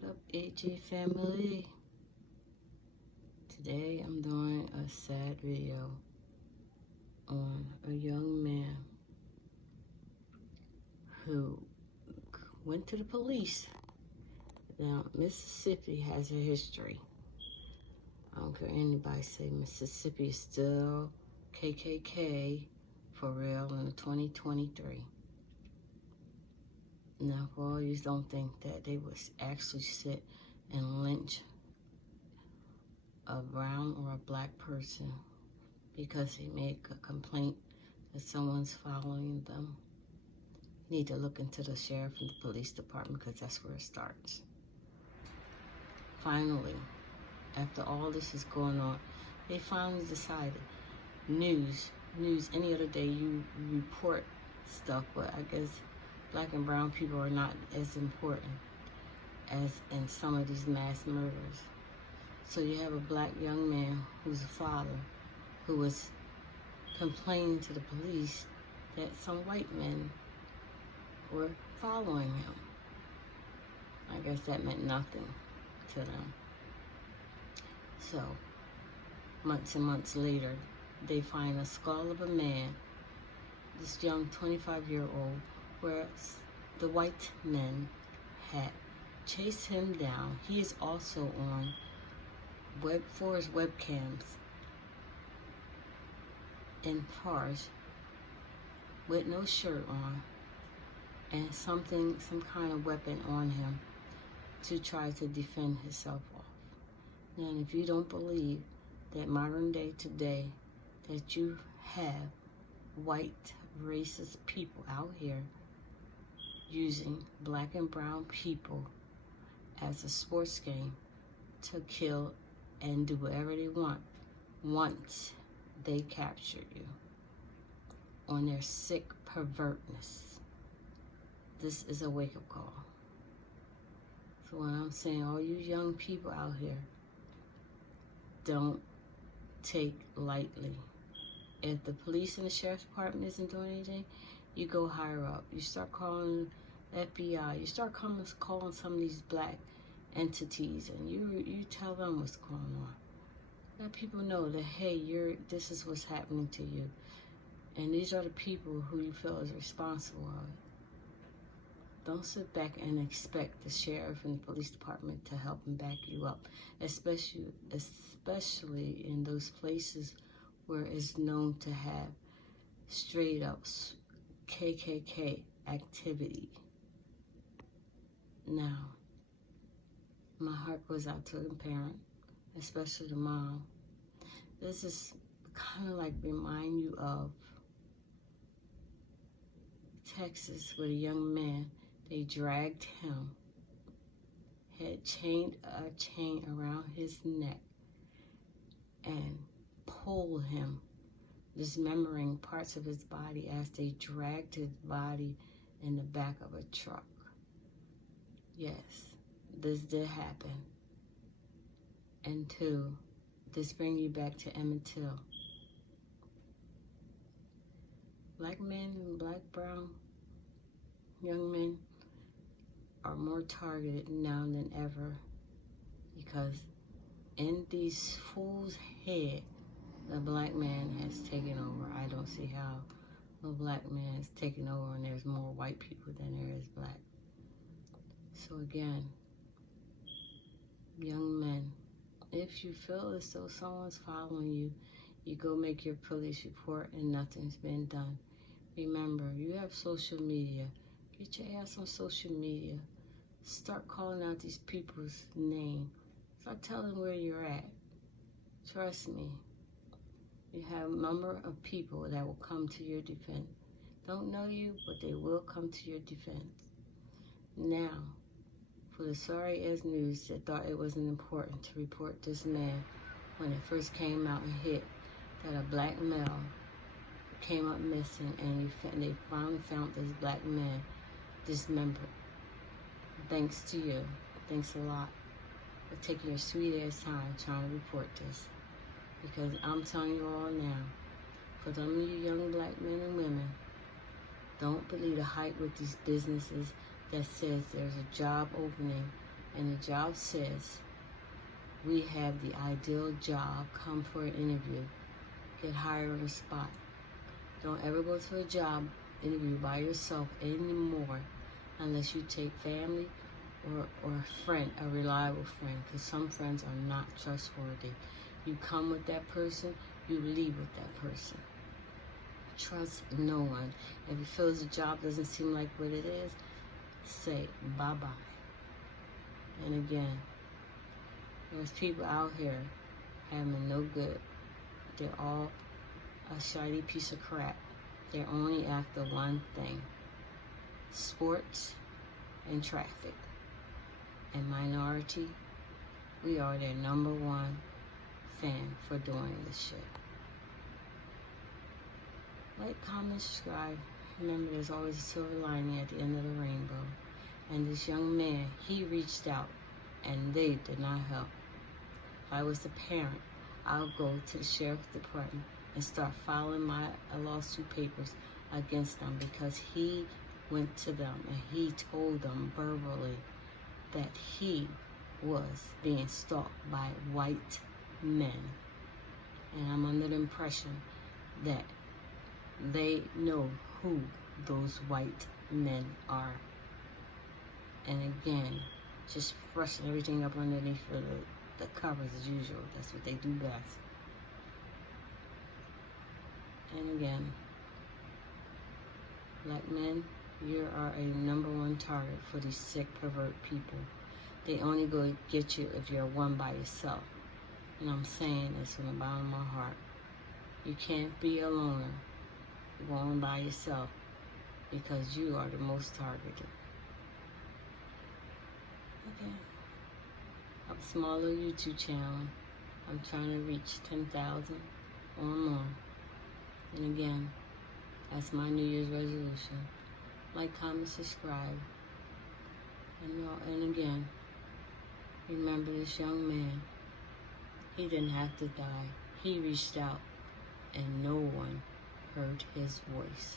What up, AG family? Today I'm doing a sad video on a young man who went to the police. Now, Mississippi has a history. I don't care anybody say Mississippi is still KKK for real in 2023. Now, for all you don't think that they would actually sit and lynch a brown or a black person because they make a complaint that someone's following them, you need to look into the sheriff and the police department, because that's where it starts. Finally, after all this is going on, they finally decided, news, any other day you report stuff, but I guess black and brown people are not as important as in some of these mass murders. So you have a black young man who's a father who was complaining to the police that some white men were following him. I guess that meant nothing to them. So, months and months later, they find a skull of a man, this young 25-year-old, where the white men had chased him down. He is also on for his webcams in cars with no shirt on and some kind of weapon on him to try to defend himself off. Now, if you don't believe that modern day today that you have white racist people out here using black and brown people as a sports game to kill and do whatever they want once they capture you on their sick pervertness, this is a wake-up call. So what I'm saying, all you young people out here, don't take lightly. If the police and the sheriff's department isn't doing anything, you go higher up. You start calling FBI. You start calling some of these black entities, and you tell them what's going on. Let people know that, hey, this is what's happening to you, and these are the people who you feel is responsible of it. Don't sit back and expect the sheriff and the police department to help and back you up, especially in those places where it's known to have straight up KKK activity. Now, my heart goes out to the parent, especially the mom. This is kind of like remind you of Texas, with a young man. They dragged him, had chained a chain around his neck, and pulled him, dismembering parts of his body as they dragged his body in the back of a truck. Yes, this did happen. And two, this brings you back to Emmett Till. Black men and black brown young men are more targeted now than ever, because in these fools' head, the black man has taken over. I don't see how the black man is taking over and there's more white people than there is black. So again, young men, if you feel as though someone's following you, you go make your police report and nothing's been done. Remember, you have social media. Get your ass on social media. Start calling out these people's name. Start telling where you're at. Trust me. You have a number of people that will come to your defense. Don't know you, but they will come to your defense. Now, for the sorry-ass news that thought it wasn't important to report this man when it first came out and hit that a black male came up missing, and they finally found this black man dismembered. Thanks to you. Thanks a lot for taking your sweet ass time trying to report this. Because I'm telling you all now, for some of you young black men and women, don't believe the hype with these businesses that says there's a job opening and the job says, we have the ideal job, come for an interview, get hired on the spot. Don't ever go to a job interview by yourself anymore unless you take family or a friend, a reliable friend, because some friends are not trustworthy. You come with that person, you leave with that person. Trust no one. If you feel the job doesn't seem like what it is, say bye-bye. And again, there's people out here having no good. They're all a shiny piece of crap. They're only after one thing: sports and traffic. And minority, we are their number one fan for doing this shit. Like, comment, subscribe. Remember, there's always a silver lining at the end of the rainbow. And this young man, he reached out, and they did not help. If I was the parent, I'll go to the sheriff's department and start filing my lawsuit papers against them, because he went to them and he told them verbally that he was being stalked by white men. And I'm under the impression that they know who those white men are. And again, just brushing everything up underneath for the covers as usual. That's what they do best. And again, black men, you are a number one target for these sick, pervert people. They only go to get you if you're one by yourself. And I'm saying this from the bottom of my heart. You can't be a loner going by yourself, because you are the most targeted. Okay. I have a small little YouTube channel. I'm trying to reach 10,000 or more. And again, that's my New Year's resolution. Like, comment, subscribe. And again, remember this young man. He didn't have to die. He reached out, and no one heard his voice.